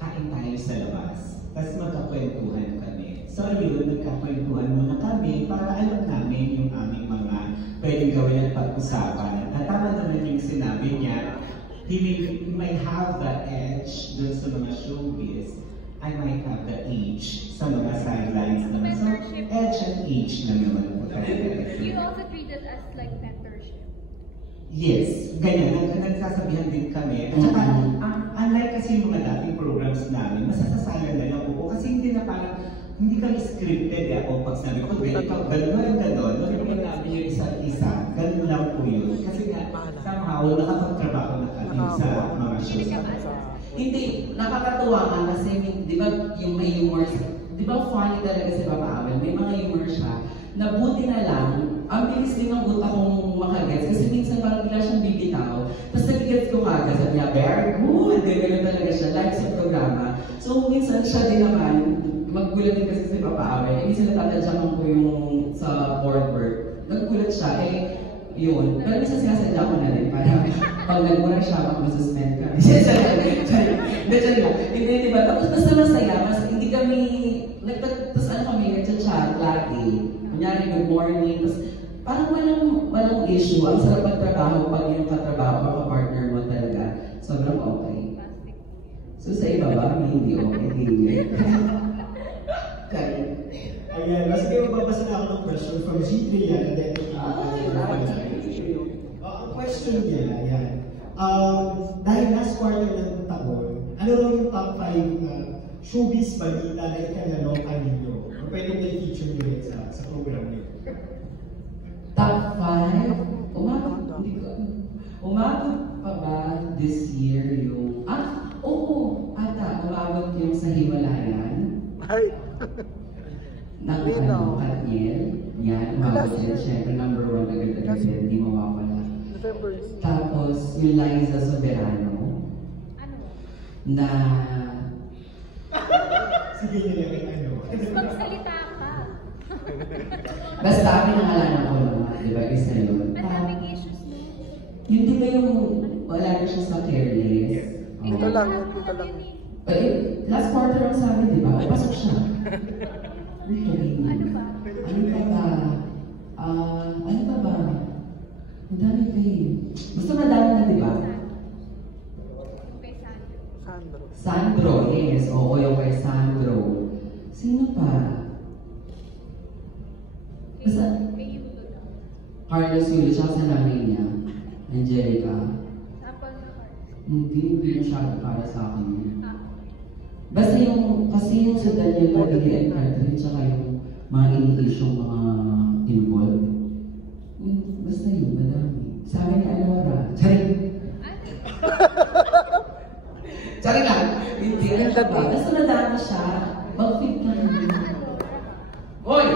kain tayo sa labas. Tapos magkakwentuhan kami. So yun, nagkakwentuhan muna kami para alam namin yung aming mga pwedeng gawin at pag-usapan. At tama naman yung sinabi niya, he might have the edge dun sa mga showbiz. I might have the age sa mga sidelines naman. So, edge and age na naman po talaga. You also treat it as like mentorship. Yes, ganyan. Nagsasabihan din kami. At saka, unlike kasi yung mga dating programs namin, masasasalan na lang po. Kasi hindi na parang, hindi kami scripted eh. O pag sabi ko, ikaw, gano'n, narinig namin yung isa't isa. Gano'n lang po yun. Kasi nga, somehow, nakapagtrabaho na kami sa mga shows. Hindi, nakakatuwa nga kasi, di ba, yung may humor, di ba funny talaga si Papa Abel, may mga humor siya, na buti na lang, ang bilis din ng buta kong makagets, kasi minsan parang bigla siyang bibitaw, tapos nagigets ko kagad, sabi niya, very good, gano'n talaga siya, like sa programa. So, minsan siya din naman, maggulat din kasi si Papa Abel, minsan natatadyakan ko yung sa board work, naggulat siya, yun. Pero minsan sinasadya ko na rin para pag nagmura siya, mag-suspend ka. Hindi, di ba? Tapos basta masaya, hindi kami, tapos ano kami, nagchat-chat lagi. Kunyari, good morning. Tapos parang walang issue. Ang sarap magtrabaho pag yung katrabaho o ka-partner mo talaga. Sobrang okay. So sa iba ba? Hindi okay. Hindi. Okay. Ayan, mas kayo magbabasa na ako ng question from G3 yan. And then, ang question niya, ayan. Dahil last quarter ng taon, ano raw yung top 5 showbiz balita na ikalaloka ninyo? O pwede may feature nyo rin sa program niyo? Top 5? Umabot pa ba this year yung... Oo, umabot yung sa Himalayan. Ay! Ng Katniel. Yan, umabot din. Siyempre, number 1 agad-agad din, hindi mawawala. Tapos, yung Liza Soberano. Na... Sige nyo lang ano. Magsalita ka. Basta kami nangalanan ko naman, di ba? Isa yun. Madaming issues mo. Yun di ba yung wala na siya sa careless? Dito lang, dito lang. Last quarter ang sabi, di ba? Pasok siya. Ano ba? Ano pa ba? Madami kayo. Basta madami na, di ba? Kay Sandro. Sandro, yes. Oo, yung kay Sandro. Sino pa? Basta, May Yulo na. Carlos Yulo, tsaka sa nanay niya. Angelica. Apple na card. Hindi masyado para sa akin yun. Basta yung, kasi yung sa Daniel Padilla and Catherine, tsaka yung mga iniisyong mga involved. Basta yun, madami. Sa amin ni Alora. Charing! Charing lang! Hindi na siya ba? Basta madami siya. Mag-fit na yun. Hoy!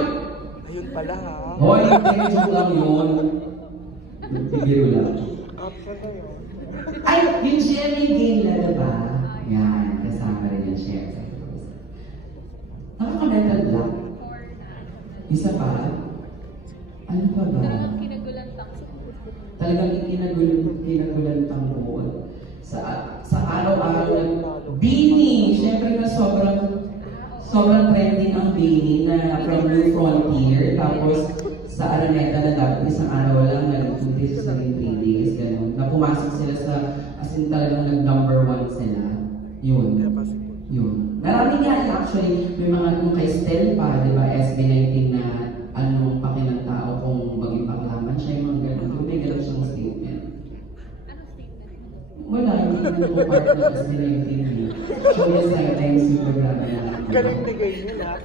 Ayun pala ha. Hoy! Joke lang yun. Bibiro lang. Action na yun. Ay! Yung Jenny Gale na diba? Yan. Kasama rin yung chef. Nakaka-mental block. Isa pa? Ano pa ba? Talagang kinagulantang. Talagang kinagulantang mo. Sa araw-araw ng Bini! Siyempre na sobrang trending ang Bini na from New Frontier. Tapos sa Araneta na dapat isang araw lang nag-2 days sa 3 days. Ganun. Na pumasok sila sa, as in talagang nag-number 1 sila. Yun. Marami nga actually, may mga kung kay Stel pa, di ba, SB19 na anong paki ng tao kung maging paklaman siya, yung mga gano'n. May gano'n siyang statement. Anong statement? Wala, hindi naman po part ng SB19. Show yung sidelines yung programa na. Galing ni Gaynil ha.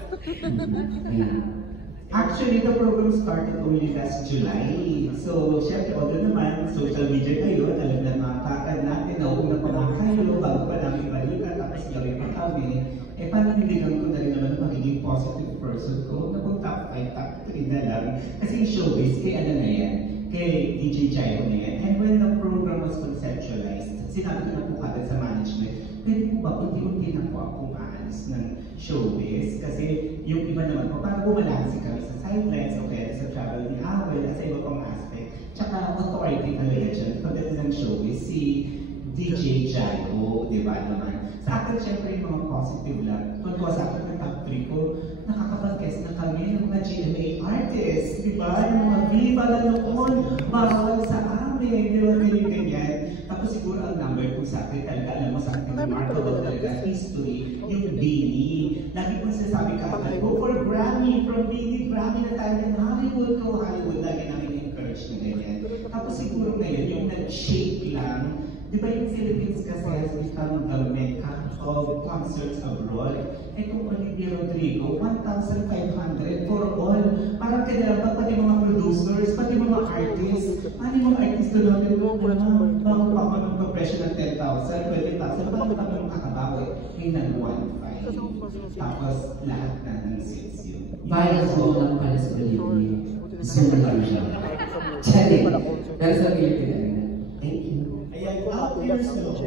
Actually, the program started only last July. So, syempre, although naman, social media kayo, alam na mga kakad natin, nauna pa mga kayo, bago pa namin balita, tapos gawin pa kami. Panindigan ko na rin naman magiging positive person ko, na kung top 5, top 3 na lang. Kasi yung showbiz, kay ano na yan, kay DJ Chayo na yan. And when the program was conceptualized, sinabi ko na po kagad sa management, pwede po ba unti-unti na po akong aalis ng showbiz? Kasi yung iba naman po, parang bumalansi kami sa sidelines o kaya sa travel ni Awel at sa iba pang aspect. Tsaka authority talaga dyan, pagdating ng showbiz, si DJ Chayo, di ba naman? Sa akin, syempre, yung mga positive lang. Tungkol sa akin, yung top 3 ko, nakakapag-guest na kami ng mga GMA artists, di ba? Yung mga Viva na noon, bawal sa amin, di ba? Ganyan. Tapos siguro ang number 2 sa akin, talaga alam mo sa akin, remarkable talaga history, yung Bini. Lagi ko sinasabi ka, go for Grammy, from Bini, Grammy na tayo ng Hollywood, go Hollywood, lagi namin encourage na ganyan. Tapos siguro ngayon, yung nag-shake lang, di ba yung Philippines kasi has become the mecca of concerts abroad? Itong Olivia Rodrigo, 1,500 for all. Parang kailangan pa pati mga producers, pati mga artists. Ano yung mga artists doon natin? Bago pa ako ng presyo ng 10,000, 20,000, bago kami makakabawi. Ngayon ng 1,500. Tapos lahat na ng seats yun. Via Zoom lang pala sa Olivia. Zoom lang siya. Charing. Pero sa Philippines. Thank you. Ayan, curious na ako.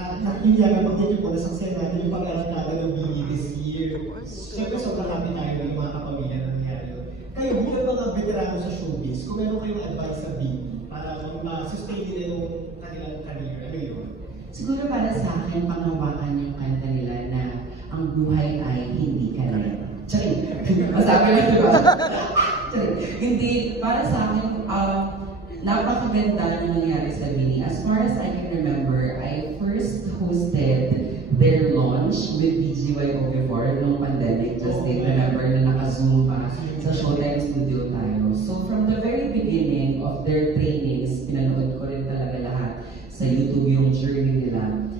Nakikiyag ang pagkikip ko na saksiyan natin yung pag-arantada ng Bini this year. Siyempre, sobrang happy tayo ng mga kapamilya na nangyari yun. Kayo, bilang mga veterano sa showbiz, kung meron kayong advice sa Bini para ma-sustain nila yung kanilang career, ano yun? Siguro para sa akin, panghawakan yung kanta nila na ang buhay ay hindi karera. Charing! Masabi lang, di ba? Charing! Hindi, para sa akin, napakaganda na nangyari sa Bini. As far as I can remember, I first hosted their launch with BGYO before nung pandemic. Just remember na naka-zoom pa sa Showtime Studio tayo. So from the very beginning of their trainings, pinanood ko rin talaga lahat sa YouTube yung journey nila.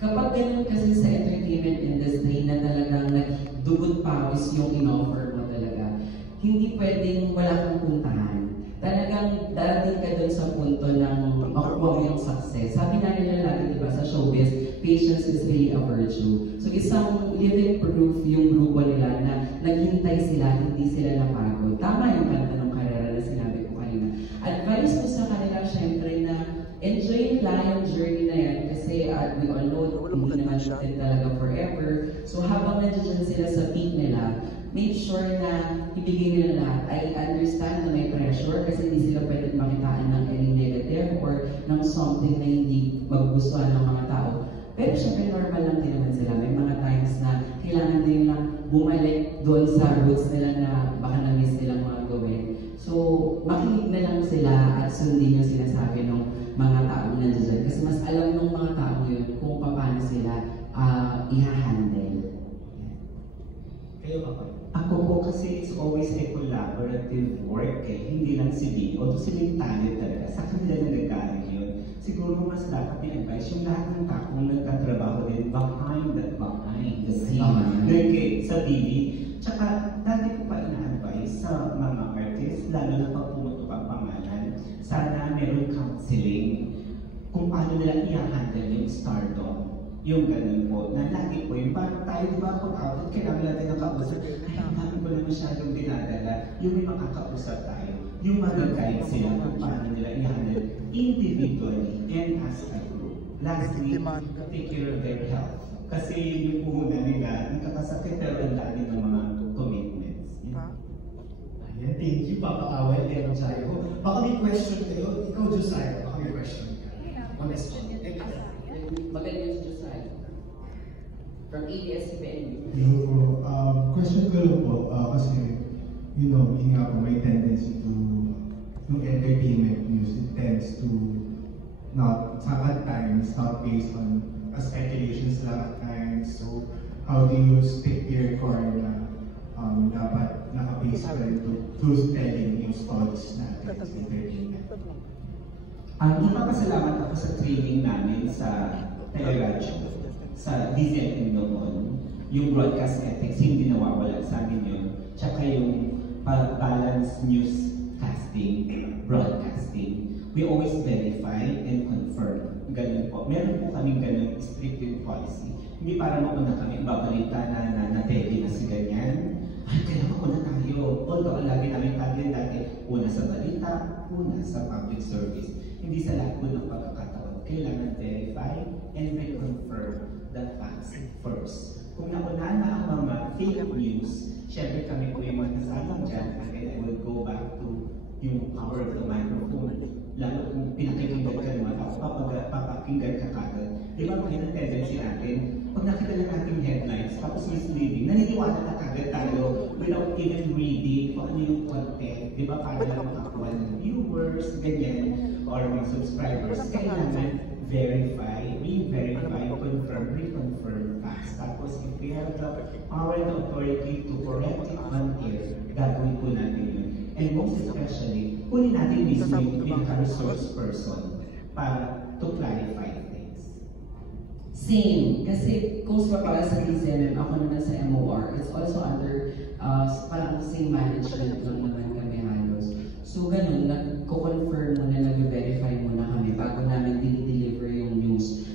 Kapag ganun kasi sa entertainment industry na talagang nagdugot pawis yung in-offer mo talaga, hindi pwedeng wala kang puntahan. Talagang darating ka dun sa punto ng makuha mo yung success. Sabi nga nila lagi, diba, sa showbiz, patience is really a virtue. So isang living proof yung grupo nila na naghintay sila, hindi sila napagod. Tama yung kanta ng karera na sinabi ko kanina. Advice ko sa kanila, syempre, na enjoy lang yung journey na yan kasi we all know hindi naman din talaga forever. So habang nandiyan sila sa peak nila, make sure na ibigay nila lahat. I understand na may pressure kasi hindi sila pwede makitaan ng any negative or ng something na hindi magugustuhan ng mga tao. Pero syempre normal lang din naman sila. May mga times na kailangan din lang bumalik doon sa roots nila na baka na-miss nilang mga gawin. So makinig na lang sila at sundin yung sinasabi ng mga taong nandiyan. Kasi mas alam ng mga taong yun kung paano sila i-handle. Kayo ba? Ako po kasi it's always a collaborative work eh. Hindi lang si Bini. Although sila yung talent talaga. Sa kanila na nagkaling yun. Siguro mas dapat i-advise yung lahat ng taong nagtatrabaho din behind the scene. Like sa Bini. Tsaka dati ko pa ina-advise sa mga artists, lalo na pag pumutok ang pangalan, sana meron counseling kung paano nila i-handle yung stardom. Yung ganun po, na lagi po yung parang tayo diba pag out, kailangan natin ng kausap, ay, ang dami ko na masyadong dinadala, yung may makakausap tayo, yung mag-guide sila kung paano nila i-handle individually and as a group. Lastly, take care of their health. Kasi yung puhunan nila, nakakasakit pero ang dami ng mga commitments. Ayan, thank you, Papa Awel and Chayo. Baka may question kayo, ikaw, Josiah, baka may question ka. On the spot. Magaling yung Josiah. From ABS-CBN. Hello po. Question ko lang po, kasi, you know, hindi nga po may tendency to, yung entertainment news, it tends to not, at times, not based on speculations lang at times. So, how do you stick to your core na dapat naka-base ka rin to telling yung stories natin sa entertainment? Ipapasalamat ako sa training namin sa teleradyo, sa DZN noon. Yung broadcast ethics, hindi nawawala sa amin yun. Tsaka yung balance news casting, broadcasting. We always verify and confirm. Ganun po. Meron po kaming ganun strict policy. Hindi para mauna kami babalita na pwede na si ganyan. Ay, kailangan ko na tayo. Although ang lagi namin tagline dati, una sa balita, una sa public service. Hindi sa lahat po ng pagkakataon. Kailangan verify and reconfirm the facts first. Kung nauna na ang mga fake news, syempre kami po yung magkasalang dyan, and then I will go back to yung power of the microphone. Lalo kung pinakikinggan ka naman, ako papakinggan ka kagad. Di ba mga without even reading kung ano yung content, di ba, para lang makakuha ng viewers, ganyan, or mga subscribers, kailangan verify, re-verify, confirm, reconfirm facts. Tapos if we have the power and authority to correct it on air, gagawin po natin yun. And most especially, kunin natin mismo yung pinaka-resource person para to clarify things. Same. Kasi kung para sa DZMM, ako naman sa MOR, it's also under parang same management lang naman kami halos. So ganun, nagko-confirm muna, nag-verify muna kami bago namin deliver yung news.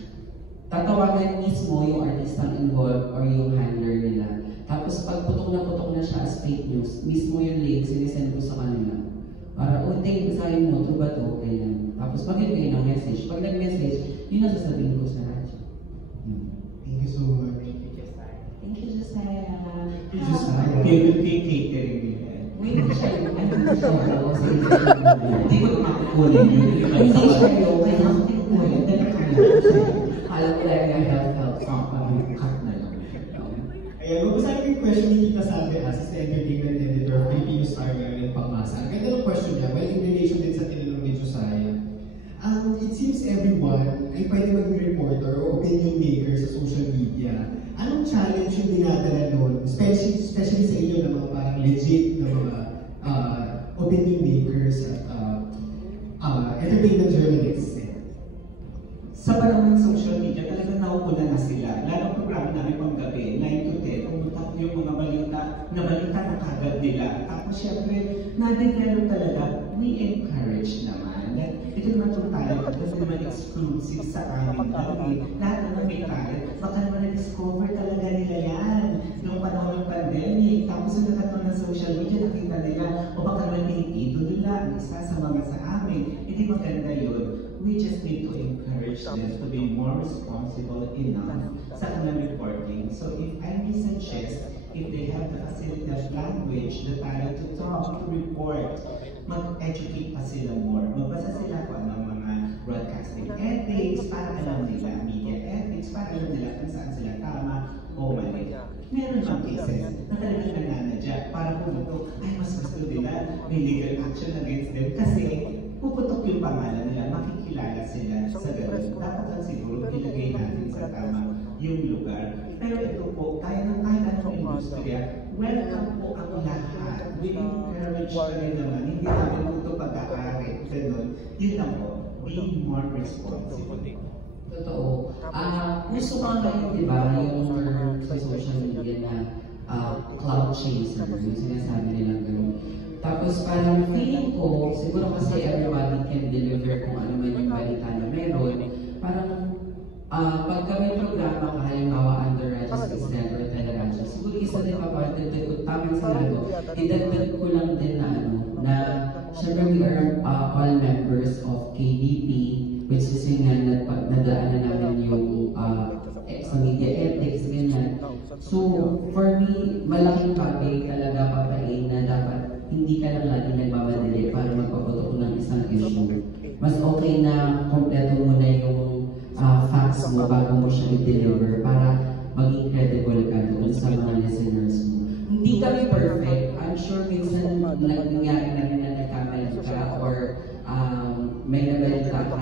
Tatawagan mismo yung artistang involved or yung handler nila. Tapos pag putok na siya as fake news, mismo yung link sinisend ko sa kanila. Para, take, basahin mo, true ba to? Ganyan. Tapos mag-ibigay ng message. Pag nag-message, yun ang sasabihin ko sa radyo. Thank you so much. Thank you, Josiah. Catering nila. Hindi siya yung Hindi ko makukunin yun. Hindi siya yung kailangan ko yun. Alam ko lang yung health. Cut na lang. Ayan, mabasahin ko yung question ni Tita Sabi, assistant entertainment editor of Filipino Star Marilyn Pangmasa. Ang ganda ng question niya, well, in relation din sa tinanong ni Josiah. It seems everyone ay pwede maging reporter o opinion maker sa social media. Anong challenge yung dinadala nun, especially sa inyo na mga parang legit na mga opinion makers at entertainment journalists? Sa panahon ng social media, talagang naupuna na sila. Lalo ang programa namin pang gabi, 9 to 10, pumunta yung mga balita na kagad nila. Tapos syempre, na-develop talaga, we encourage naman. Ito naman itong talent, ito naman exclusive sa amin. Lahat naman may talent, baka naman na-discover talaga nila yan noong panahon ng pandemic. Tapos yung nakatulong ng social media, nakita nila, o baka naman pinipidol nila ang isa sa mga sa amin. Hindi maganda yun. We just need to encourage them to be more responsible enough sa kanilang reporting. So if I may suggest, if they have the facility of language, the talent to talk, to report, mag-educate pa sila more. Magbasa sila kung anong mga broadcasting ethics, para alam nila, media ethics, para alam nila kung saan sila tama o mali. Meron mga cases na talagang nananadya para pumutok, ay mas gusto nila, may legal action against them kasi puputok yung pangalan nila, makikilala sila sa ganun. Dapat lang siguro ilagay natin sa tama yung lugar. Pero ito po, kaya ng kahit anong industriya, welcome po ang lahat. We encourage pa rin naman, hindi namin po ito pag-aari. Ganun, yun lang po, be more responsible. Totoo. Gusto ko ngayon, di ba, yung term sa social media na cloud chaser, yung sinasabi nilang gano'n. Tapos parang feeling ko, siguro kasi everybody can deliver kung ano man yung balita na meron. Parang pagka may programa ka, halimbawa under Regis President or Teleradyo, siguro isa din papartid ko, tamang sinabi ko, idagdag ko lang din na na syempre we are all members of KBP, which is yung nadaanan namin yung sa media ethics, ganyan. So, for me, malaking bagay talaga papain na dapat hindi ka lang lagi nagmamadali para magpaputok ng isang issue. Mas okay na kompleto mo na yung facts mo bago mo siya i-deliver para maging credible ka doon sa mga listeners mo. Hindi kami perfect. I'm sure minsan nangyari na rin na nagkamali ka or may nabalita ka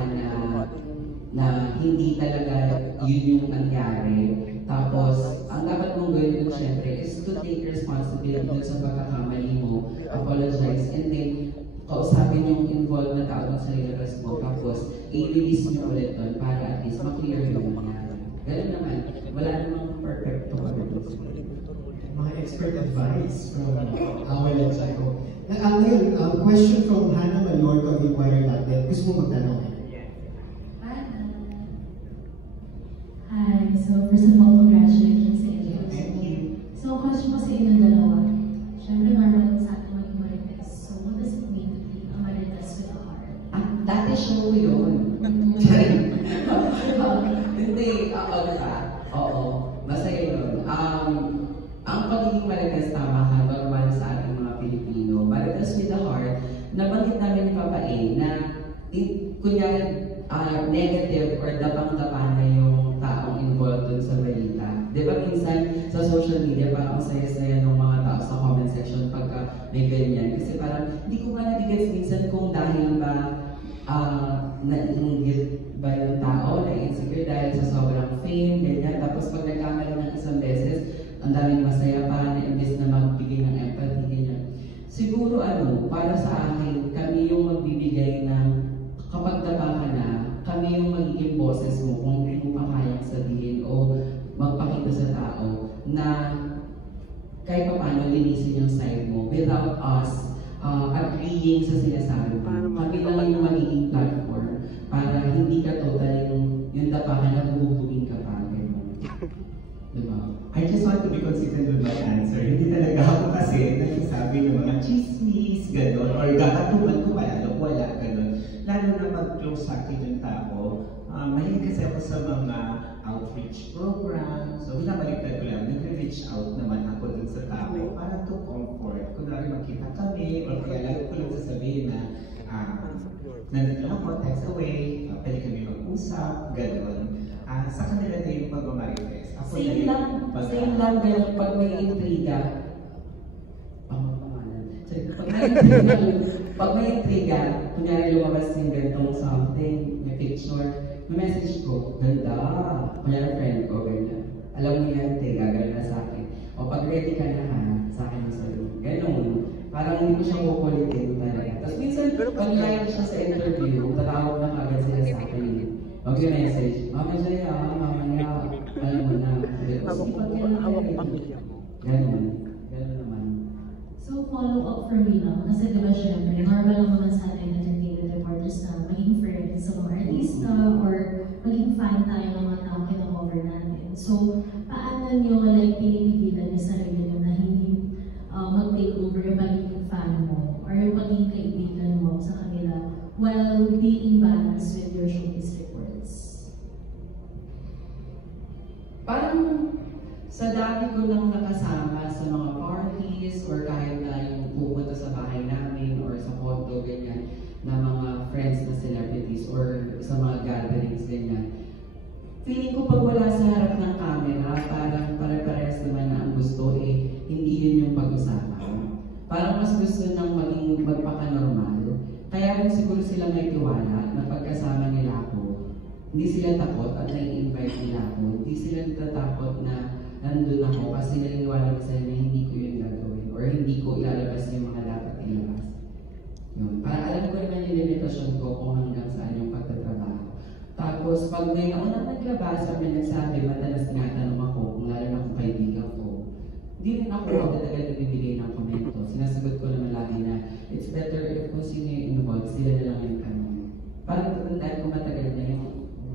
na hindi talaga yun yung nangyari. Tapos, ang dapat mong gawin doon syempre is to take responsibility doon sa pagkakamali mo, apologize, and then kausapin yung involved na tao sa leaders mo, tapos i-release nyo ulit doon para at least ma-clear yung nangyari. Ganun naman, wala namang perfecto kami doon. Mga expert advice from our website. Ngayon, question from Hannah Mallorca of Inquirer.net. Gusto mo magtanong? Hi, so first of all, congratulations sa inyo. Thank you. So, question ko sa inyong dalawa. Siyempre, normal sa ating maging marites. So, what does it mean to be a marites with a heart? Dati show yun. Hindi, oo, masaya yun. Ang pagiging marites tama ka, normal sa ating mga Pilipino. Marites with a heart, nabanggit namin ni Papa A na kunyari negative or dabang-daba na yung taong involved dun sa balita. Di ba minsan sa social media parang ang saya-saya ng mga tao sa comment section pagka may ganyan. Kasi parang hindi ko ba nabigets minsan kung dahil ba na-inggit ba yung tao, na-insecure dahil sa sobrang fame, ganyan. Tapos pag nagkamali ng isang beses, ang daming masaya pa na imbes na magbigay ng empathy, ganyan. Siguro para sa akin, kami yung magbibigay ng kapag dapa ka na, kami yung magiging boses mo kung hindi mo pa kayang sabihin o magpakita sa tao na kahit pa paano linisin yung side mo without us agreeing sa sinasabi mo. Kami lang yung magiging platform para hindi ka total yung dapakan na bubugin ka pa. Diba? I just want to be consistent with my answer. Hindi talaga ako kasi nagsasabi ng mga chismis, gano'n, or gagatuman ko wala, gano'n. Lalo na pag-close sa akin yung tao, mahilig kasi ako sa mga outreach program. So, binabaliktad ko lang, nag-reach out naman ako dun sa tao para to comfort. Kunwari makita kami, or kaya lalo ko lang sasabihin na nandito lang ako, text away, pwede kami mag-usap, gano'n. Sa kanila na yung pag-manifest. Same lang ganyan pag may intriga. Pag may intriga, kunyari lumabas yung gantong something, may picture, may message ko, ganda, kunyari friend ko, ganyan. Alam mo yan, gagawin na sa akin. O pag ready ka na ha, sa akin yung sabi. Ganun. Parang hindi ko siya kukulitin talaga. Tapos minsan, pag live siya sa interview, tatawag na kagad sila sa akin. Mag-message, Mama Jaya, Mama Nya, alam mo na. Awang pamilya mo. Ganun naman. So, follow up for me lang. Kasi diba syempre, normal lang naman sa ating entertainment reporters na maging friends sa mga artista or maging fan tayo ng mga tao kinakover natin. So, paano nyo pinipigilan yung sarili nyo na hindi mag-take over yung pagiging fan mo or yung pagiging kaibigan mo sa kanila while being balanced with your showbiz reports? Parang sa dami ko lang nakasama sa mga parties or kahit na yung pupunta sa bahay namin or sa condo, ganyan, na mga friends na celebrities or sa mga gatherings, ganyan. Feeling ko pag wala sa harap ng camera, parang pare-parehas naman na ang gusto hindi yun yung pag-usapan. Parang mas gusto nang maging magpaka-normal. Kaya kung siguro sila may tiwala na pagkasama nila ako, hindi sila takot at nai-invite nila ako. Hindi sila natatakot na nandun ako kasi naniniwala ko sa'yo na hindi ko yun gagawin or hindi ko ilalabas yung mga dapat ilabas. Yun. Para alam ko naman yung limitasyon ko kung hanggang saan yung pagtatrabaho. Tapos pag may naunang naglabas at may nagsabi, madalas tinatanong ako kung lalo na kung kaibigan ko. Hindi rin ako agad-agad nagbibigay ng komento. Sinasagot ko naman lagi na it's better if kung sino yung involved, sila na lang yung tanong. Parang tatandaan ko matagal na yung,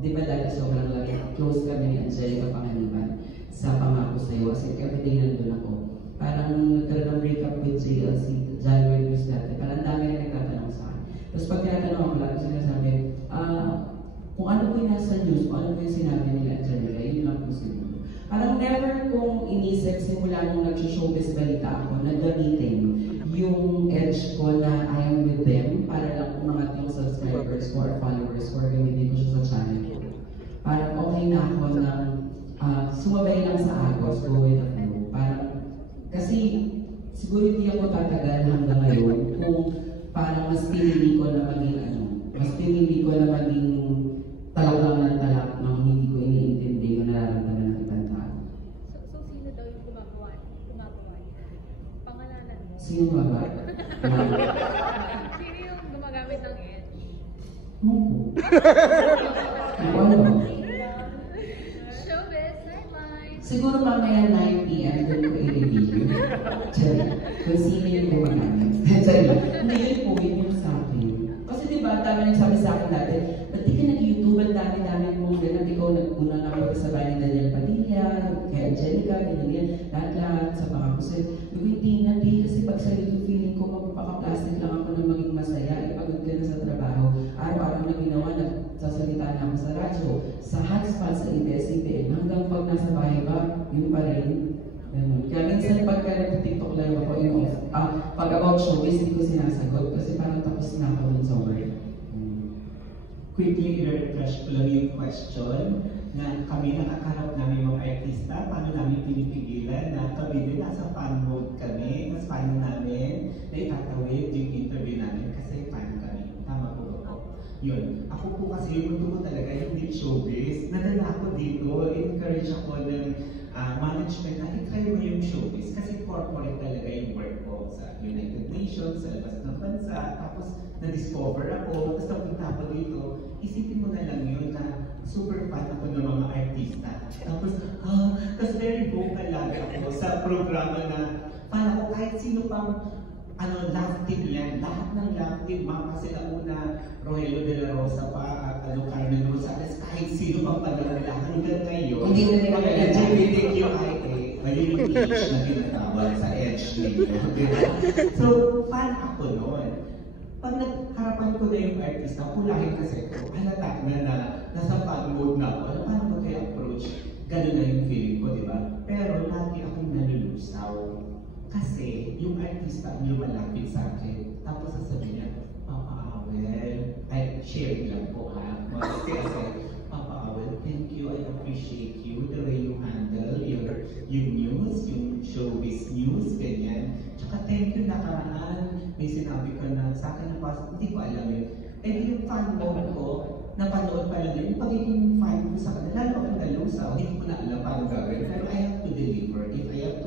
di ba dati sobrang lagi, close kami ni Angelica Panganiban sa Pangako Sa'yo kasi everyday nandun ako. Parang nagkaroon ng breakup with JLC, January News dati. Parang dami na nagtatanong sa akin. Tapos pag tinatanong ako, lagi sinasabi, kung ano po yung nasa news, kung ano po yung sinabi nila Angelica, yun lang po siguro. Parang never kong inisip simula nung nag-showbiz balita ako na gamitin yung edge ko na I am with them para lang umangat yung subscribers ko or followers ko or gamitin ko siya sa channel ko. Parang okay na ako na sumabay lang sa agos, go with the flow. Parang, kasi siguro hindi ako tatagal hanggang ngayon kung parang mas pinili ko na maging talak lang ng talak nang hindi ko iniintindi yung nararamdaman ng ibang tao. So sino daw yung gumagawa? Pangalanan mo? Sino ba? Sino yung gumagamit ng edge? Showbiz, nightlife! Siguro mamaya 9 p.m. doon ko i-review. Kung sino yung gumagamit. Hindi yun po, yun yung sa akin. Kasi diba, dami nagsabi sa akin dati, ba't di ka nag-YouTube, ang dami-dami mong ganun, ikaw nagpunta na ako sa bahay ni Daniel Padilla, kay Angelica, ganyan, lahat-lahat sa Pangako Sa'yo. Hindi, kasi pag sa YouTube feeling ko, magpapaka-plastic lang ako na maging masaya, ipagod ka na sa trabaho. Araw-araw na ginawa, nagsasalita na ako sa radyo, sa hotspot, sa ABS-CBN, hanggang pag nasa bahay ba, yun pa rin. Kaya minsan pagka nag-TikTok live ako, pag about showbiz, hindi ko sinasagot kasi parang tapos na ako dun sa work. Quickly, i-refresh ko lang yung question na kami nakakarap namin mga artista, paano pinipigilan na kami din nasa fan mode kami. Mas fan namin na itatawid yung interview namin kasi fan kami. Tama po ba po? Yun. Ako po kasi yung mundo ko talaga hindi showbiz. Nadala ako dito. Encourage ako ng management na i-try mo yung showbiz kasi corporate talaga yung work ko sa United Nations, sa labas ng bansa. Tapos na-discover ako. Tapos napunta ako dito. Isipin mo na lang yun na super fan ako ng mga artista. Tapos very vocal lagi ako sa programa na para ko kahit sino pang love team yan. Lahat ng love team, mama sila una, Rogelio de la Rosa pa, at Carmen Rosales, kahit sino pang panood nila hanggang ngayon. Hindi na nila mga LGBTQIA, ayun yung age na tinatawag sa edge nila. So, fan ako noon. Pag nagharapan ko na yung artista, kulahin kasi ko, halata na nasa fan mode na ako. Paano mo kayo approach? Ganun na yung feeling ko, di ba? Pero lagi akong nalulusaw. Kasi yung artista ang lumalapit sa akin. Tapos sasabihin niya, Papa Awel, ay, share lang po ha. Kasi, Papa Awel, thank you, I appreciate you, the way you handle yung news, yung showbiz news, ganyan. Tsaka thank you nakaraan, may sinabi ka na sa akin na hindi ko alam yun. Eh yung fan mode ko, napanood pa lang yun, yung pagiging fan ko sa kanila, lalo akong nalusaw, hindi ko na alam paano gagawin. Pero I have to deliver. If I have